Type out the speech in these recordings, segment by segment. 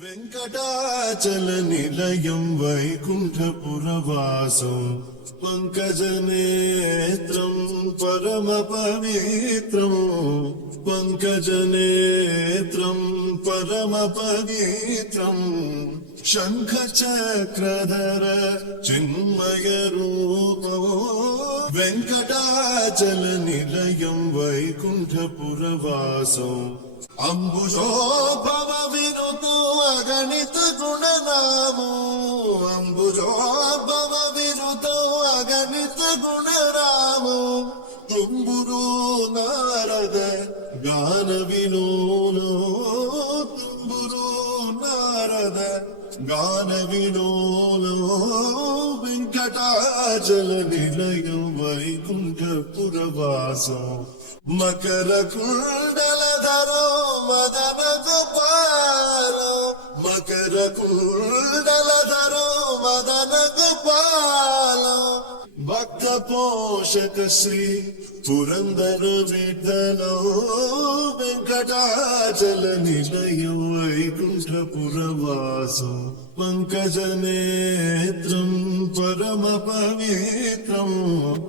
वेङ्कटाचलनिलयं वैकुण्ठपुरवासं पङ्कजनेत्रं परमपवित्रं पङ्कजनेत्रं परमपवित्रं शङ्खचक्रधर चिन्मयरूपो वेङ्कटाचलनिलयं वैकुण्ठपुरवासम् अंबुजो भव विनुतो अगणित गुणनामो अंबुजो भव विनुतो अगणित गुणरामो तुम्बुरो नारद गान विनोनो तुम्बुरो नारद गान विनोनो वेङ्कटाचलनिलयं वैकुण्ठपुरवासो मकर कुण्डलधरो मदन गोपालो मकर कुण्डलधरो मदन गोपालो भक्त पोषक श्री पुरंदर विठ्ठलो वेङ्कटाचलनिलयं वैकुण्ठपुरवासो पङ्कजनेत्रं परमपवित्रं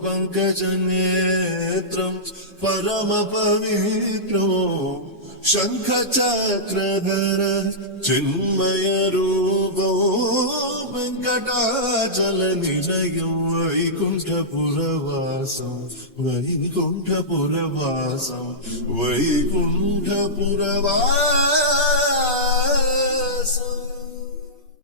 पङ्कजनेत्रं परमपवित्रं शङ्खचक्रधर चिन्मयरूपो वेङ्कटाचलनिलयं वैकुण्ठपुरवासं वैकुण्ठपुरवासं वैकुण्ठपुरवासम्